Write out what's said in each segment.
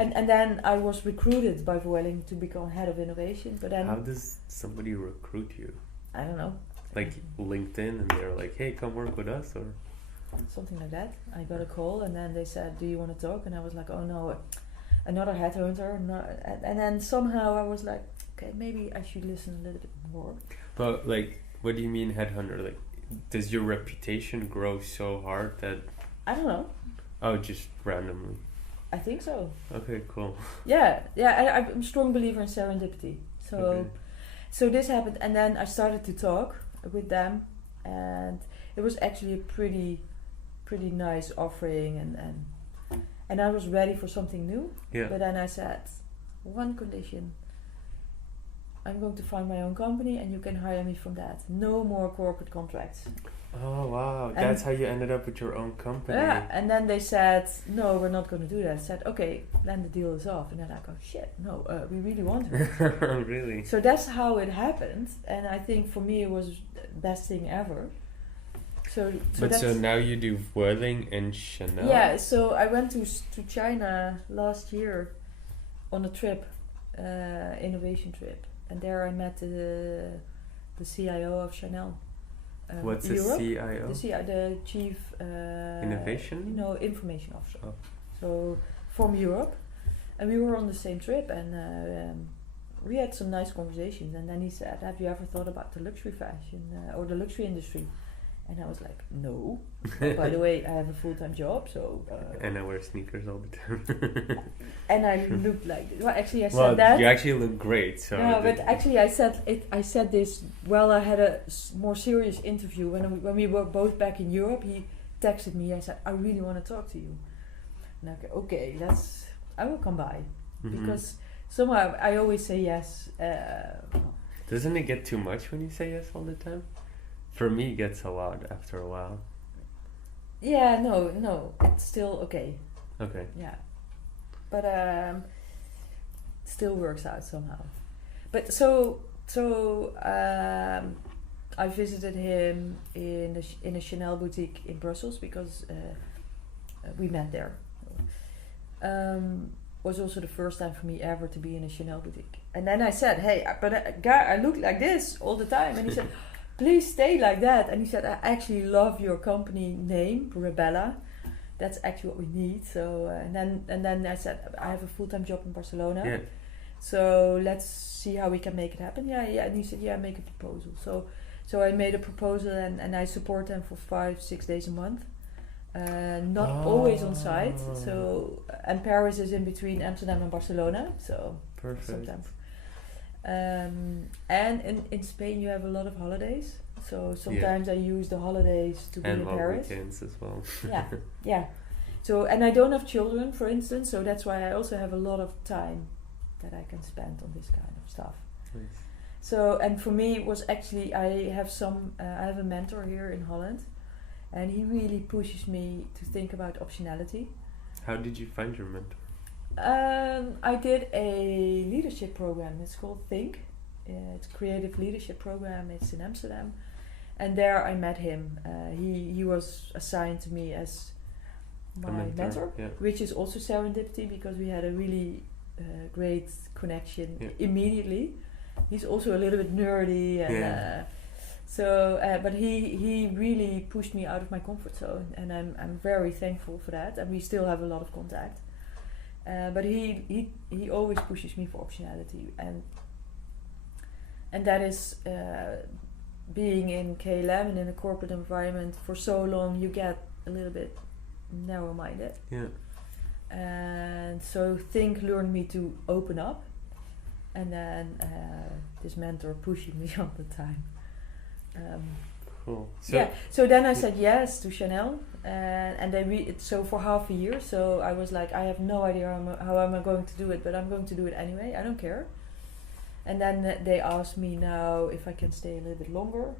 And then I was recruited by Vueling to become head of innovation. But then How does somebody recruit you? I don't know, Like LinkedIn, and they're like, "Hey, come work with us," or something like that. I got a call, and then they said, "Do you want to talk?" And I was like, "Oh no, another headhunter." No. And then somehow I was like, "Okay, maybe I should listen a little bit more." But like, what do you mean headhunter? Like, does your reputation grow so hard that? I don't know. Oh, just randomly. I think so. Okay, cool. Yeah. I'm a strong believer in serendipity. So, Okay. so this happened, and then I started to talk with them, and it was actually a pretty nice offering, and I was ready for something new. Yeah. But then I said, one condition. I'm going to find my own company, and you can hire me from that. No more corporate contracts. Oh wow, And- that's how you ended up with your own company. Yeah, and then they said, no, we're not going to do that. I said, okay, then the deal is off. And then I go, shit, no, we really want her. Really? So that's how it happened, and I think for me it was the best thing ever. So now you do Vueling and Chanel. yeah, so I went to China last year on a trip, innovation trip, and there I met the CIO of Chanel. What's a Europe. CIO? The chief Innovation? information officer. Oh. So from Europe, and we were on the same trip, and we had some nice conversations. And then he said, "Have you ever thought about the luxury fashion or the luxury industry?" And I was like, "No." By the way, I have a full-time job, so. And I wear sneakers all the time. And I looked like. Well, actually, I said Well, that. you actually look great. So No, but actually, I said this while I had a more serious interview when we were both back in Europe. He texted me. I said, "I really want to talk to you." And I go, "Okay, I will come by," because somehow I always say yes. Doesn't it get too much when you say yes all the time? For me, it gets a lot after a while. Yeah, no, it's still okay. Okay. Yeah, but still works out somehow. But so I visited him in a Chanel boutique in Brussels because we met there. Was also the first time for me ever to be in a Chanel boutique. And then I said, "Hey, but I look like this all the time." And he said, "Please stay like that." And he said, "I actually love your company name, Rebella. That's actually what we need." So and then I said, "I have a full-time job in Barcelona. Yeah. So let's see how we can make it happen." Yeah. And he said, "Yeah, make a proposal." So I made a proposal, and I support them for 5-6 days a month. Not always on site. So and Paris is in between Amsterdam and Barcelona. So Perfect. sometimes. And in Spain you have a lot of holidays. So sometimes I use the holidays to be And in long Paris. weekends as well. Yeah. So and I don't have children, for instance. So that's why I also have a lot of time that I can spend on this kind of stuff. Nice. So and for me it was actually I have a mentor here in Holland, and he really pushes me to think about optionality. How did you find your mentor? I did a leadership program. It's called Think. It's a creative leadership program. It's in Amsterdam, and there I met him. He was assigned to me as my mentor, yeah. which is also serendipity because we had a really great connection immediately. He's also a little bit nerdy, and but he really pushed me out of my comfort zone, and I'm very thankful for that. And we still have a lot of contact. But he always pushes me for optionality, and that is being in KLM and in a corporate environment for so long, you get a little bit narrow-minded. Yeah. And so Think learned me to open up, and then this mentor pushing me all the time. Cool. So then I said yes to Chanel, and they so for half a year. So I was like, I have no idea how I'm going to do it, but I'm going to do it anyway. I don't care. And then they asked me now if I can stay a little bit longer.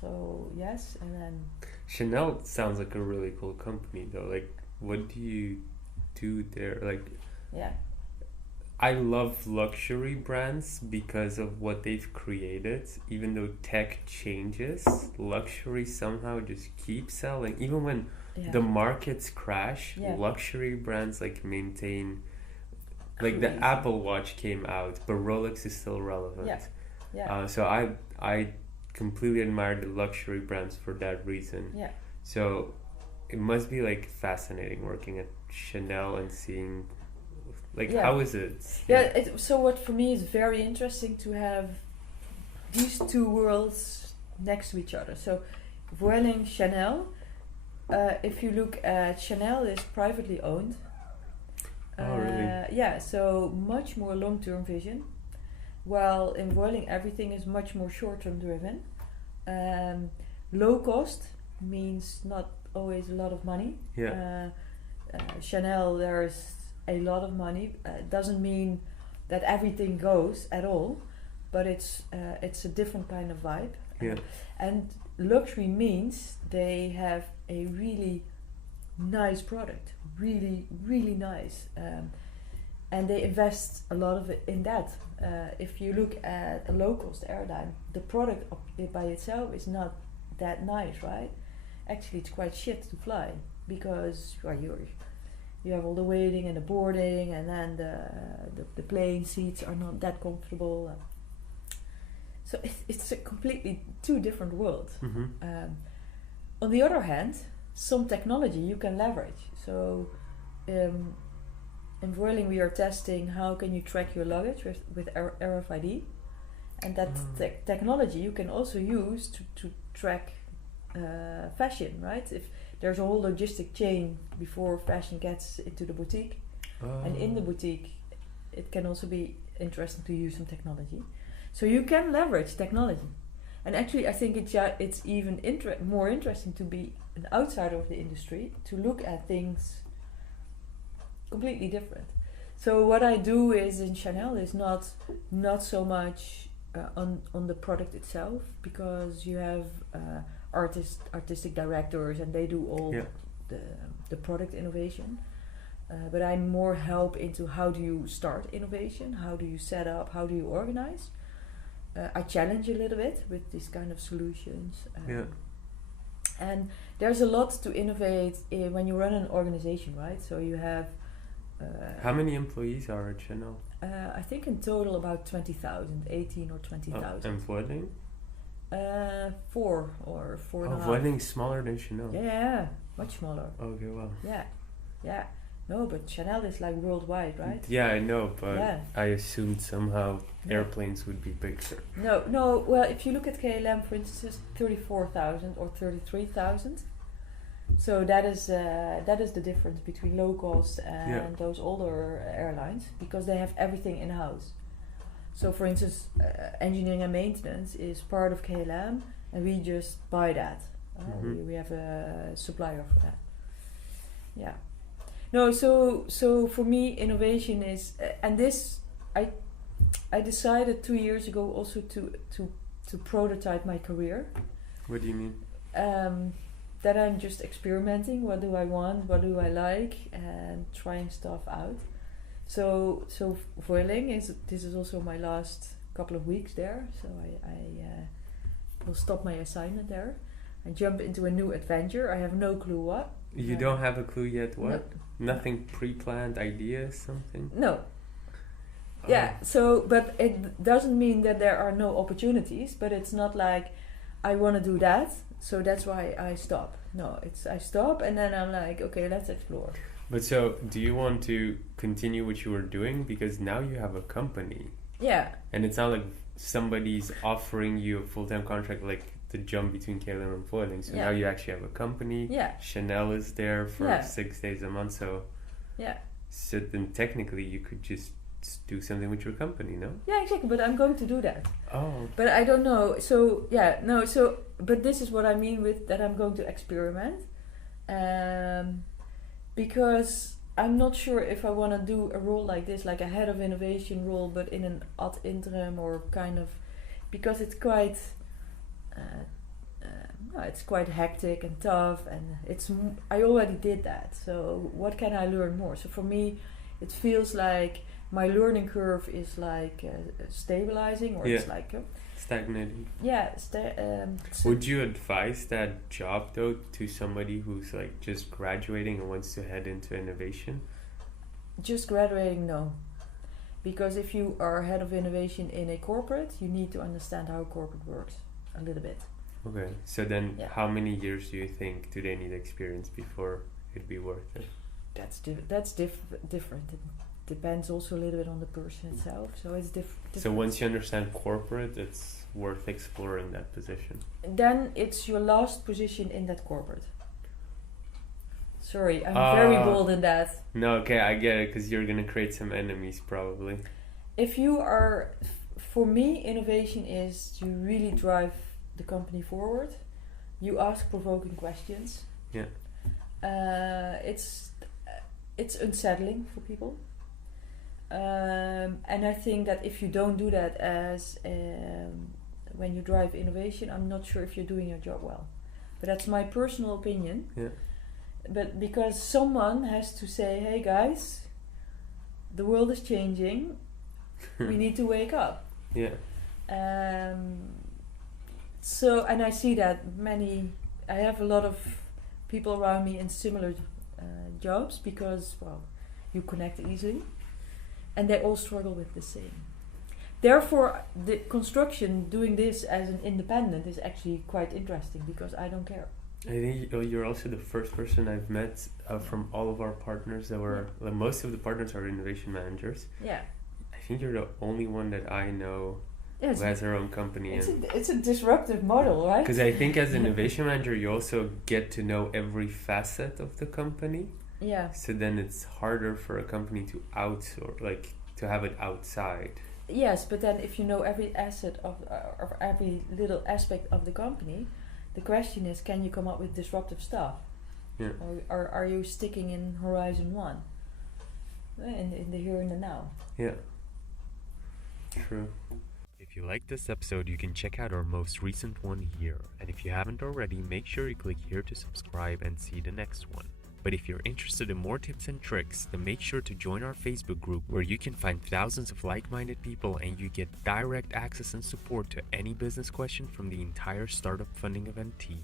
So yes, and then Chanel sounds like a really cool company though. Like, what do you do there? Like, yeah. I love luxury brands because of what they've created. Even though tech changes, luxury somehow just keeps selling. Even when the markets crash, Yeah. luxury brands like maintain. Crazy. Like the Apple Watch came out, but Rolex is still relevant. Yeah. Yeah. So I completely admire the luxury brands for that reason. Yeah. So it must be like fascinating working at Chanel and seeing, like, how is it? Yeah. So what for me is very interesting to have these two worlds next to each other. So Vueling Chanel. If you look at Chanel, is privately owned. Oh, really? Yeah, so much more long-term vision. While in Vueling, everything is much more short-term driven. Low cost means not always a lot of money. Yeah. Chanel, there's a lot of money. Doesn't mean that everything goes at all, but it's a different kind of vibe. Yeah. And luxury means they have a really nice product, really, really nice. And they invest a lot of it in that. If you look at a low-cost airline, the product by itself is not that nice, right? Actually, it's quite shit to fly because you have all the waiting and the boarding, and then the plane seats are not that comfortable. So it's a completely two different worlds. Mm-hmm. On the other hand, some technology you can leverage. So in Vueling we are testing how can you track your luggage with RFID, and that technology you can also use to track fashion, right? If there's a whole logistic chain before fashion gets into the boutique, and in the boutique it can also be interesting to use some technology. So you can leverage technology, and actually I think it's even more interesting to be an outsider of the industry, to look at things completely different. So what I do is in Chanel is not so much on the product itself, because you have artistic directors and they do all the product innovation. But I more help into how do you start innovation, how do you set up, how do you organize. I challenge a little bit with these kind of solutions. And there's a lot to innovate when you run an organization, right? So you have... how many employees are at Chanel? I think in total about 20,000, 18 or 20,000. And Vueling? 4 or 4.5. Vueling is smaller than Chanel? Yeah, much smaller. Okay, wow. Yeah. No, but Chanel is like worldwide, right? Yeah, I know, but I assumed somehow airplanes would be bigger. No. Well, if you look at KLM, for instance, it's 34,000 or 33,000. So that is the difference between low cost and those older airlines, because they have everything in house. So, for instance, engineering and maintenance is part of KLM, and we just buy that. We have a supplier for that. Yeah. No, so for me, innovation is, and this I decided 2 years ago also to prototype my career. What do you mean? That I'm just experimenting. What do I want? What do I like? And trying stuff out. So Vueling this is also my last couple of weeks there. So I will stop my assignment there and jump into a new adventure. I have no clue what. You don't have a clue yet what? No. Nothing pre-planned, ideas, something? No. Yeah, so, but it doesn't mean that there are no opportunities, but it's not like I want to do that, so that's why I stop. No, it's I stop and then I'm like, okay, let's explore. But so, do you want to continue what you were doing? Because now you have a company. Yeah. And it's not like somebody's offering you a full-time contract, like the jump between KLM and Vueling. So now you actually have a company. Yeah. Chanel is there for 6 days a month. So so then technically you could just do something with your company, no? Yeah, exactly. But I'm going to do that. Oh. But I don't know. So but this is what I mean with that I'm going to experiment. Because I'm not sure if I want to do a role like this, like a head of innovation role, but in an ad interim or kind of, because it's quite hectic and tough, and I already did that. So what can I learn more? So for me, it feels like my learning curve is like stabilizing, or it's like Stagnating. Yeah. Would you advise that job though to somebody who's like just graduating and wants to head into innovation? Just graduating, no. Because if you are head of innovation in a corporate, you need to understand how corporate works a little bit. Okay, so then how many years do you think do they need experience before it'd be worth it? That's different. It depends also a little bit on the person itself. So it's different. So once you understand corporate, it's worth exploring that position. Then it's your last position in that corporate. Sorry, I'm very bold in that. No, okay, I get it, because you're going to create some enemies probably. If you are, for me, innovation is to really drive the company forward. You ask provoking questions. Yeah. It's unsettling for people. And I think that if you don't do that as when you drive innovation, I'm not sure if you're doing your job well. But that's my personal opinion. Yeah. But because someone has to say, hey guys, the world is changing, we need to wake up. Yeah. So, and I see that I have a lot of people around me in similar jobs because, well, you connect easily, and they all struggle with the same. Therefore, the construction, doing this as an independent, is actually quite interesting because I don't care. I think you're also the first person I've met from all of our partners that were, like, most of the partners are innovation managers. Yeah. I think you're the only one that I know who has her own company. It's a disruptive model, right? Because I think as an innovation manager, you also get to know every facet of the company. Yeah. So then it's harder for a company to outsource, like to have it outside. Yes, but then if you know every asset of every little aspect of the company, the question is, can you come up with disruptive stuff? Yeah. Or are you sticking in Horizon 1? In the here and the now. Yeah. True. If you like this episode, you can check out our most recent one here. And if you haven't already, make sure you click here to subscribe and see the next one. But if you're interested in more tips and tricks, then make sure to join our Facebook group where you can find thousands of like-minded people and you get direct access and support to any business question from the entire startup funding event team.